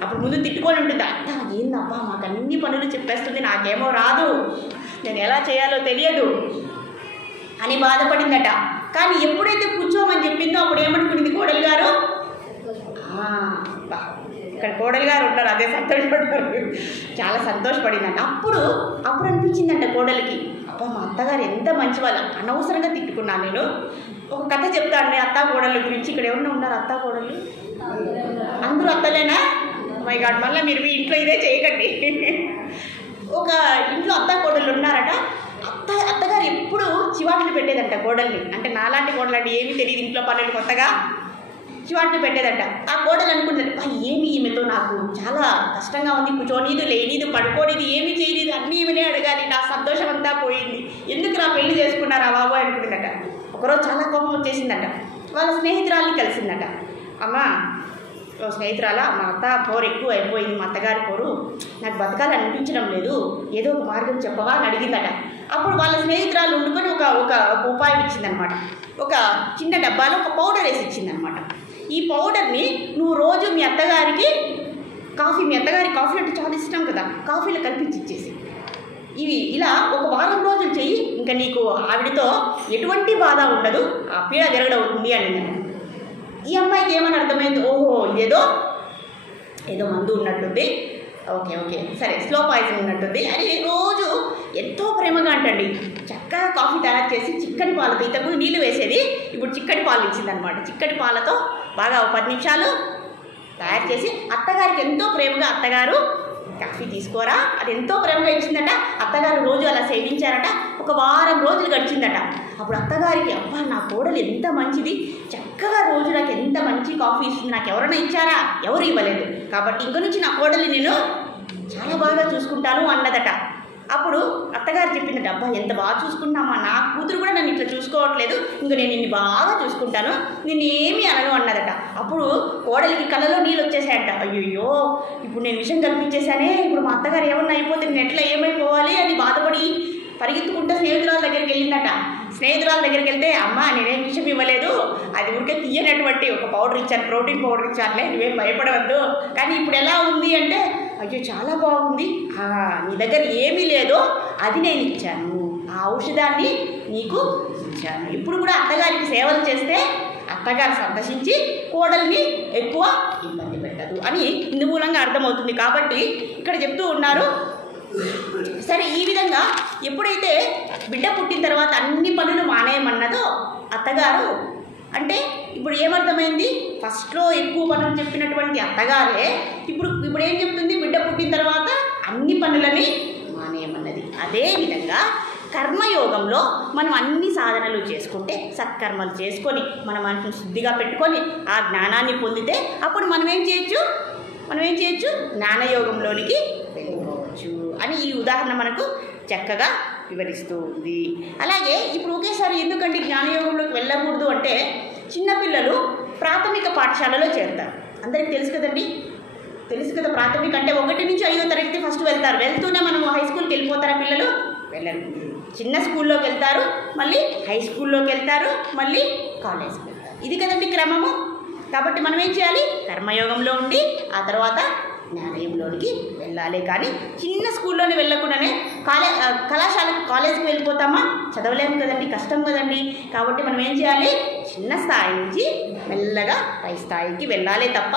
అప్పుడు ముందు తిట్టుకొని ఉంటుంది, అత్త ఏందబ్బా మాకు అన్ని పనులు చెప్పేస్తుంది, నాకేమో రాదు, నేను ఎలా చేయాలో తెలియదు అని బాధపడిందట. కానీ ఎప్పుడైతే కూర్చోమని చెప్పిందో అప్పుడు ఏమనుకునింది కోడలు గారు? ఇక్కడ కోడలు గారు ఉంటారు, అదే సంతోషపడతారు, చాలా సంతోషపడిందంట. అప్పుడు అనిపించిందంట కోడలికి, అబ్బా మా అత్తగారు ఎంత మంచి వాళ్ళు, అనవసరంగా తిట్టుకున్నాను నేను. ఒక కథ చెప్తాను అత్తా కోడళ్ళ గురించి. ఇక్కడ ఎవరన్నా ఉన్నారు అత్తా కోడళ్ళు? అందరూ అత్తలేనా? మై గాడ్, మళ్ళీ మీరు మీ ఇంట్లో ఇదే చేయకండి. ఒక ఇంట్లో అత్తా కోడళ్ళు ఉన్నారట. అత్తగారు ఎప్పుడు చివాట్లు పెట్టేదంట కోడల్ని. అంటే నాలాంటి కోడలు అంటే ఏమీ తెలియదు, ఇంట్లో పనులు కొత్తగా చివాట్లు పెట్టేదంట. ఆ కోడలు అనుకుంటుంది, ఏమి ఈమెతో నాకు చాలా కష్టంగా ఉంది, కూర్చోనిది లేనిది పడుకోనిది ఏమి చేయలేదు, అన్నీ ఈమెనే అడగాలి, నా సంతోషం అంతా పోయింది, ఎందుకు నా పెళ్లి చేసుకున్నారా బాబు అనుకుంటుందట. ఒకరోజు చాలా కోపం వచ్చేసిందట. వాళ్ళ స్నేహితురాల్ని కలిసిందట. అమ్మ స్నేహితురాలా, మా అత్త పోరు ఎక్కువ అయిపోయింది, మా అత్తగారి పోరు, నాకు బతకాలని అనిపించడం లేదు, ఏదో ఒక మార్గం చెప్పవా అని అడిగిందట. అప్పుడు వాళ్ళ స్నేహితురాలు వండుకొని ఒక ఉపాయం ఇచ్చిందనమాట. ఒక చిన్న డబ్బాలో ఒక పౌడర్ వేసి ఇచ్చిందనమాట. ఈ పౌడర్ని నువ్వు రోజు మీ అత్తగారికి మీ అత్తగారికి కాఫీ అంటే చాలా ఇష్టం కదా, కాఫీలో కల్పించి ఇచ్చేసి ఇవి ఇలా ఒక వారం రోజులు చెయ్యి, ఇంకా నీకు ఆవిడతో ఎటువంటి బాధ ఉండదు, ఆ పీడ విరగడవుతుంది అని. ఈ అమ్మాయికి ఏమని అర్థమైంది? ఓహో ఏదో మందు ఉన్నట్టుంది, ఓకే సరే స్లో పాయిజన్ ఉన్నట్టుంది అని రోజు ఎంతో ప్రేమగా అంటండి చక్కగా కాఫీ తయారు చేసి చిక్కటి పాలతో, ఇంతకుముందు నీళ్ళు వేసేది, ఇప్పుడు చిక్కటి పాలు ఇచ్చిందనమాట. చిక్కటి పాలతో బాగా 10 నిమిషాలు తయారు చేసి అత్తగారికి ఎంతో ప్రేమగా, అత్తగారు కాఫీ తీసుకోరా అది ఎంతో ప్రేమగా ఇచ్చిందట. అత్తగారు రోజు అలా సేవించారట. ఒక వారం రోజులు గడిచిందట. అప్పుడు అత్తగారికి, అబ్బా నా కోడలు ఎంత మంచిది, చక్కగా రోజు నాకు ఎంత మంచి కాఫీ ఇస్తుంది, నాకు ఎవరైనా ఇచ్చారా? ఎవరు ఇవ్వలేదు, కాబట్టి ఇంక నుంచి నా కోడలు నేను చాలా బాగా చూసుకుంటాను అన్నదట. అప్పుడు అత్తగారు చెప్పిందట, అబ్బా ఎంత బాగా చూసుకుంటున్నామా, నా కూతురు కూడా నన్ను ఇట్లా చూసుకోవట్లేదు, ఇంక నేను నిన్ను బాగా చూసుకుంటాను, నిన్ను ఏమీ అనను అన్నదట. అప్పుడు కోడలికి కళ్ళలో నీళ్ళు వచ్చేసాయంట. అయ్యో ఇప్పుడు నేను విషయం కల్పించేశానే, ఇప్పుడు మా అత్తగారు ఏమన్నా అయిపోతే నేను ఎట్లా ఏమైపోవాలి అని బాధపడి పరిగెత్తుకుంటే స్నేహితురాల దగ్గరికి వెళ్ళిందట. స్నేహితురాల దగ్గరికి వెళ్తే, అమ్మ నేనేం విషయం ఇవ్వలేదు, అది ఊరికే తీయనటువంటి ఒక పౌడర్ ఇచ్చాను, ప్రోటీన్ పౌడర్ ఇచ్చానులే, నువ్వేం భయపడవద్దు, కానీ ఇప్పుడు ఎలా ఉంది అంటే అయ్యో చాలా బాగుంది, నీ దగ్గర ఏమీ లేదో అది నేను ఇచ్చాను, ఆ ఔషధాన్ని నీకు ఇచ్చాను. ఇప్పుడు కూడా అత్తగారికి సేవలు చేస్తే అత్తగారు సంతోషించి కోడల్ని ఎక్కువ ఇబ్బంది పెట్టదు అని ఇందు మూలంగా అర్థమవుతుంది. కాబట్టి ఇక్కడ చెప్తూ ఉన్నారు. సరే, ఈ విధంగా ఎప్పుడైతే బిడ్డ పుట్టిన తర్వాత అన్ని పనులు మానేయమన్నదో అత్తగారు, అంటే ఇప్పుడు ఏమర్థమైంది, ఫస్ట్లో ఎక్కువ పనులు చెప్పినటువంటి అత్తగారే ఇప్పుడు ఏం చెప్తుంది, బిడ్డ పుట్టిన తర్వాత అన్ని పనులని మానేయమన్నది. అదేవిధంగా కర్మయోగంలో మనం అన్ని సాధనలు చేసుకుంటే, సత్కర్మలు చేసుకొని మన మనసును శుద్ధిగా పెట్టుకొని ఆ జ్ఞానాన్ని పొందితే అప్పుడు మనం ఏం చేయొచ్చు, జ్ఞానయోగంలోనికి వెళ్ళిపోవచ్చు అని ఈ ఉదాహరణ మనకు చక్కగా వివరిస్తూ ఉంది. అలాగే ఇప్పుడు ఒకేసారి ఎందుకంటే జ్ఞానయోగంలోకి వెళ్ళకూడదు అంటే, చిన్నపిల్లలు ప్రాథమిక పాఠశాలలో చేరుతారు. అందరికీ తెలుసు కదండి, ప్రాథమిక అంటే 1 నుంచి 5వ తరగతి ఫస్ట్ వెళ్తారు. వెళ్తూనే మనం హై స్కూల్కి వెళ్ళిపోతారా పిల్లలు? వెళ్ళరు. చిన్న స్కూల్లోకి వెళ్తారు, మళ్ళీ హై స్కూల్లోకి వెళ్తారు, మళ్ళీ కాలేజ్కి వెళ్తారు. ఇది కదండి క్రమము. కాబట్టి మనం ఏం చేయాలి, కర్మయోగంలో ఉండి ఆ తర్వాత జ్ఞానయోగంలోనికి వెళ్ళాలి. కానీ చిన్న స్కూల్లోనే వెళ్ళకుండానే కాలేజ్కి వెళ్ళిపోతామా? చదవలేము కదండి, కష్టం కదండి. కాబట్టి మనం ఏం చేయాలి, చిన్న స్థాయి నుంచి మెల్లగా పై స్థాయికి వెళ్ళాలి తప్ప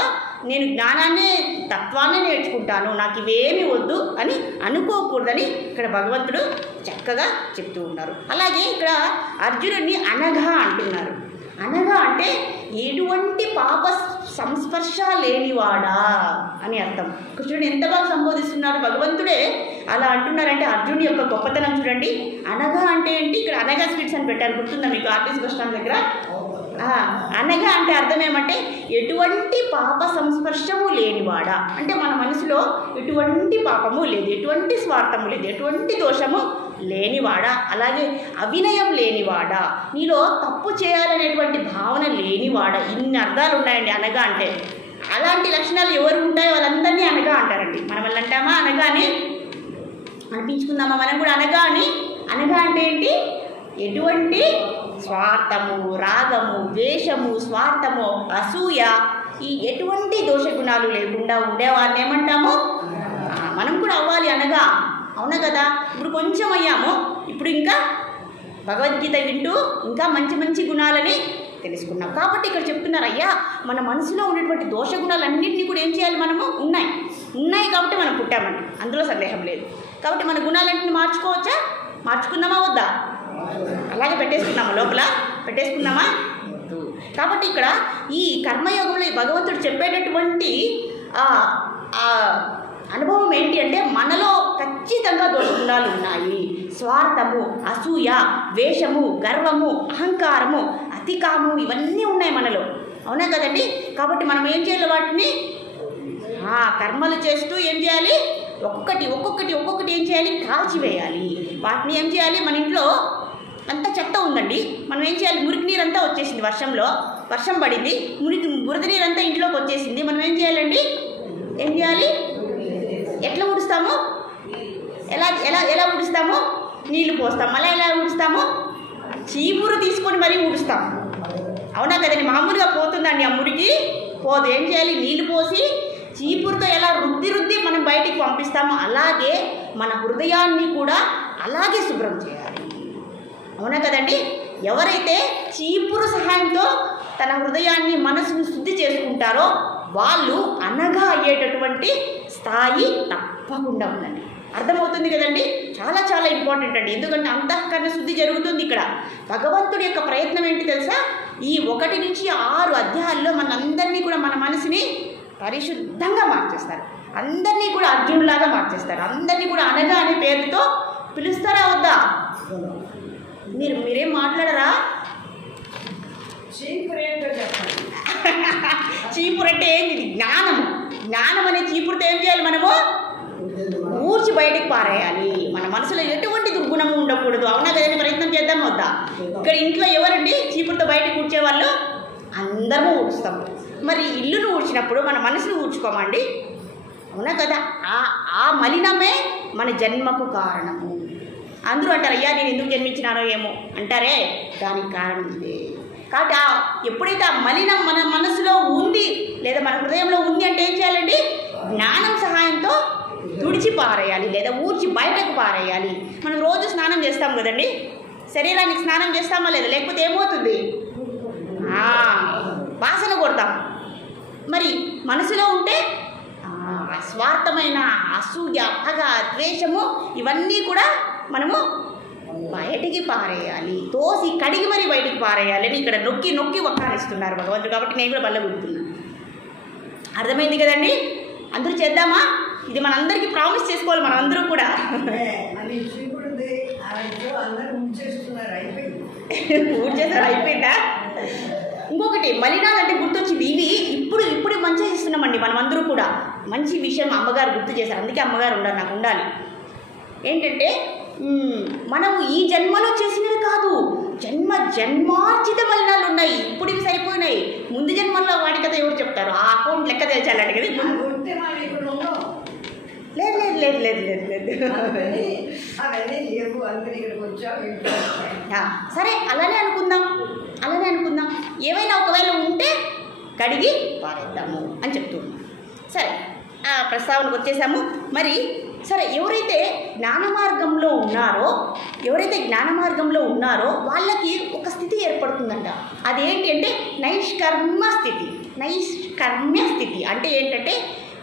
నేను జ్ఞానాన్ని తత్వాన్ని నేర్చుకుంటాను, నాకు ఇవేమీ వద్దు అని అనుకోకూడదని ఇక్కడ భగవంతుడు చక్కగా చెప్తూ ఉన్నారు. అలాగే ఇక్కడ అర్జునుడిని అనఘ అంటున్నారు. అనఘ అంటే ఎటువంటి పాప సంస్పర్శ లేనివాడా అని అర్థం. చూడండి ఎంత బాగా సంబోధిస్తున్నారు భగవంతుడే. అలా అంటున్నారంటే అర్జునుడి యొక్క గొప్పతనం చూడండి. అనఘ అంటే ఏంటి, ఇక్కడ అనఘ స్వీట్స్ అని పెట్టారు, గుర్తుందా మీకు ఆర్టీసీ బస్ స్టాండ్ దగ్గర? అనఘ అంటే అర్థం ఏమంటే ఎటువంటి పాప సంస్పర్శము లేనివాడా, అంటే మన మనసులో ఎటువంటి పాపము లేదు, ఎటువంటి స్వార్థము లేదు, ఎటువంటి దోషము లేనివాడా, అలాగే అవినయం లేనివాడా, నీలో తప్పు చేయాలనేటువంటి భావన లేనివాడా. ఇన్ని అర్థాలు ఉన్నాయండి అనగా అంటే. అలాంటి లక్షణాలు ఎవరు ఉంటాయో వాళ్ళందరినీ అనగా అంటారండి. మనం వాళ్ళు అంటామా అనగా అని అనిపించుకుందామా మనం కూడా అనగా అని? అనగా అంటే ఏంటి, ఎటువంటి స్వార్థము, రాగము, ద్వేషము, స్వార్థము, అసూయ, ఈ ఎటువంటి దోషగుణాలు లేకుండా ఉండేవారిని ఏమంటాము? మనం కూడా అవ్వాలి అనగా, అవునా కదా? ఇప్పుడు కొంచెం అయ్యాము, ఇప్పుడు ఇంకా భగవద్గీత వింటూ ఇంకా మంచి మంచి గుణాలని తెలుసుకున్నాం. కాబట్టి ఇక్కడ చెప్తున్నారు, అయ్యా మన మనసులో ఉన్నటువంటి దోషగుణాలన్నింటినీ కూడా ఏం చేయాలి, మనము ఉన్నాయి కాబట్టి మనం పుట్టామండి, అందులో సందేహం లేదు. కాబట్టి మన గుణాలన్నింటినీ మార్చుకోవచ్చా? మార్చుకుందామా వద్దా? అలాగే పెట్టేసుకున్నామా, లోపల పెట్టేసుకున్నామా? కాబట్టి ఇక్కడ ఈ కర్మయోగంలో భగవంతుడు చెప్పేటటువంటి అనుభవం ఏంటి అంటే, మనలో ఖచ్చితంగా దోషగుణాలు ఉన్నాయి. స్వార్థము, అసూయ, ద్వేషము, గర్వము, అహంకారము, అతికాము, ఇవన్నీ ఉన్నాయి మనలో, అవునా కదండి? కాబట్టి మనం ఏం చేయాలి, వాటిని కర్మలు చేస్తూ ఏం చేయాలి, ఒక్కొక్కటి ఏం చేయాలి, కాల్చివేయాలి. వాటిని ఏం చేయాలి, మన ఇంట్లో అంతా చెత్త ఉందండి, మనం ఏం చేయాలి, మురికి నీరంతా వచ్చేసింది, వర్షం పడింది, బురద నీరంతా ఇంట్లోకి వచ్చేసింది, మనం ఏం చేయాలండి, ఏం చేయాలి, ఎట్లా ఊడుస్తాము, ఎలా ఊడుస్తాము, నీళ్లు పోస్తాం. మళ్ళీ ఎలా ఊడుస్తాము, చీపురు తీసుకొని మరీ ఊడుస్తాం, అవునా కదండి? మామూలుగా పోతుందండి ఆ మురికి పోదు. ఏం చేయాలి, నీళ్లు పోసి చీపురుతో ఎలా రుద్ది మనం బయటికి పంపిస్తామో అలాగే మన హృదయాన్ని కూడా అలాగే శుభ్రం చేయాలి, అవునా కదండి? ఎవరైతే చీపురు సహాయంతో తన హృదయాన్ని, మనసును శుద్ధి చేసుకుంటారో వాళ్ళు అనగా అయ్యేటటువంటి స్థాయి తప్పకుండా ఉందండి. అర్థమవుతుంది కదండి? చాలా చాలా ఇంపార్టెంట్ అండి. ఎందుకంటే అంతఃకరణ శుద్ధి జరుగుతుంది ఇక్కడ. భగవంతుడి యొక్క ప్రయత్నం ఏంటి తెలుసా? ఈ 1 నుంచి 6 అధ్యాయాల్లో మనందరినీ కూడా, మన మనసుని పరిశుద్ధంగా మార్చేస్తారు. అందరినీ కూడా అర్జునులాగా మార్చేస్తారు. అందరినీ కూడా అనగా అనే పేరుతో పిలుస్తారా వద్దా? మీరేం మాట్లాడరా? చీపురు అంటే ఏంటి? జ్ఞానం అనే చీపురుతో ఏం చేయాలి, మనము ఊడ్చి బయటికి పారేయాలి. మన మనసులో ఎటువంటి దుర్గుణము ఉండకూడదు, అవునా కదండి? ప్రయత్నం చేద్దాం వద్దా? ఇక్కడ ఇంట్లో ఎవరండి చీపురుతో బయటకు ఊడ్చేవాళ్ళు? అందరము ఊడ్చుతాము. మరి ఇల్లును ఊడ్చినప్పుడు మన మనసును ఊడ్చుకోమండి, అవునా కదా? ఆ మలినమే మన జన్మకు కారణము. అందరూ అంటారు, అయ్యా నేను ఎందుకు జన్మించినానో ఏమో అంటారే, దానికి కారణం ఇదే. కాబట్టి ఎప్పుడైతే ఆ మలినం మన మనసులో ఉంది లేదా మన హృదయంలో ఉంది అంటే ఏం చేయాలండి, జ్ఞానం సహాయంతో తుడిచి పారేయాలి లేదా ఊడ్చి బయటకు పారేయాలి. మనం రోజు స్నానం చేస్తాం కదండి, శరీరానికి స్నానం చేస్తామా లేదా? లేకపోతే ఏమవుతుంది? వాసన కొడతాం. మరి మనసులో ఉంటే స్వార్థమైన అసూయ, పగ, ద్వేషము ఇవన్నీ కూడా మనము బయటికి పారేయాలి, తోసి కడిగి మరి బయటికి పారేయాలి అని ఇక్కడ నొక్కి నొక్కి ఒక్కానిస్తున్నారు భగవంతుడు. కాబట్టి నేను కూడా బల్లగుడుతున్నాను. అర్థమైంది కదండి? అందరూ చేద్దామా? ఇది మనందరికీ ప్రామిస్ చేసుకోవాలి. మనందరూ కూడా ఊడ్చేసారు, అయిపోయిందా? ఇంకొకటి మలినాలు అంటే గుర్తొచ్చింది. ఇవి ఇప్పుడు మంచిగా ఇస్తున్నామండి మనమందరూ కూడా. మంచి విషయం అమ్మగారు గుర్తు చేశారు, అందుకే అమ్మగారు ఉండాలి, నాకు ఉండాలి. ఏంటంటే మనము ఈ జన్మలో చేసినవి కాదు, జన్మార్జిత మలినాలు ఉన్నాయి. ఇప్పుడు ఇవి సరిపోయినాయి. ముందు జన్మల్లో వాడి కథ ఎవరు చెప్తారు? ఆ అకౌంట్ లెక్క తెచ్చాలంట కదా. లేదు లేదు లేదు లేదు లేదు లేదు సరే, అలానే అనుకుందాం. ఏమైనా ఒకవేళ ఉంటే కడిగి పారేద్దాము అని చెప్తున్నాం. సరే, ఆ ప్రస్తావనకు వచ్చేసాము. మరి సరే, ఎవరైతే జ్ఞాన మార్గంలో ఉన్నారో వాళ్ళకి ఒక స్థితి ఏర్పడుతుందంట. అదేంటి అంటే నైష్కర్మ్య స్థితి. అంటే ఏంటంటే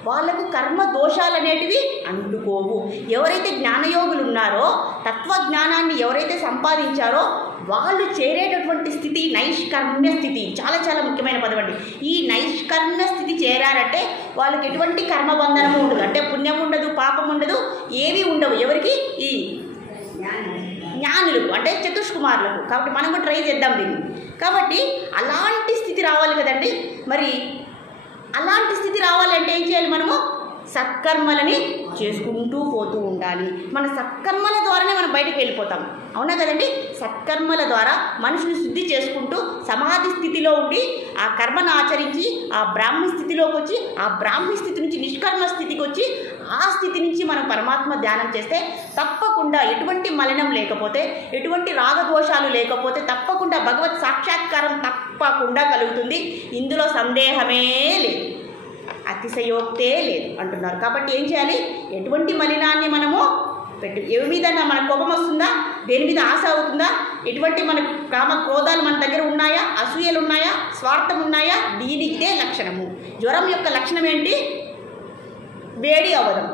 వాళ్ళకు కర్మ దోషాలు అనేటివి అంటుకోవు. ఎవరైతే జ్ఞానయోగులు ఉన్నారో, తత్వజ్ఞానాన్ని ఎవరైతే సంపాదించారో వాళ్ళు చేరేటటువంటి స్థితి నైష్కర్మ్య స్థితి. చాలా చాలా ముఖ్యమైన పదం అండి. ఈ నైష్కర్మ్య స్థితి చేరారంటే వాళ్ళకి ఎటువంటి కర్మబంధనము ఉండదు. అంటే పుణ్యం ఉండదు, పాపం ఉండదు, ఏవి ఉండవు. ఎవరికి? ఈ జ్ఞానులకు, అంటే చతుష్కుమారులకు. కాబట్టి మనం కూడా ట్రై చేద్దాం దీన్ని. కాబట్టి అలాంటి స్థితి రావాలి కదండి. మరి అలాంటి స్థితి రావాలంటే ఏం చేయాలి? మనము సత్కర్మలని చేసుకుంటూ పోతూ ఉండాలి. మన సత్కర్మల ద్వారానే మనం బయటకు వెళ్ళిపోతాం. అవునా కదండి? సత్కర్మల ద్వారా మనుషుని శుద్ధి చేసుకుంటూ సమాధి స్థితిలో ఉండి ఆ కర్మను ఆచరించి ఆ బ్రాహ్మీ స్థితిలోకి వచ్చి, ఆ బ్రాహ్మీ స్థితి నుంచి నిష్కర్మ స్థితికి వచ్చి, ఆ స్థితి నుంచి మనం పరమాత్మ ధ్యానం చేస్తే తప్పకుండా ఎటువంటి మలినం లేకపోతే, ఎటువంటి రాగదోషాలు లేకపోతే తప్పకుండా భగవత్ సాక్షాత్కారం తప్పకుండా కలుగుతుంది. ఇందులో సందేహమే లేదు, అతిశయోక్తే లేదు అంటున్నారు. కాబట్టి ఏం చేయాలి? ఎటువంటి మలినాన్ని మనము ఎవరి మీద మన కోపం వస్తుందా? దేని మీద ఆశ అవుతుందా? ఎటువంటి మన కామ క్రోధాలు మన దగ్గర ఉన్నాయా? అసూయలు ఉన్నాయా? స్వార్థం ఉన్నాయా? దీనికే లక్షణము. జ్వరం యొక్క లక్షణం ఏంటి? వేడి అవ్వడం.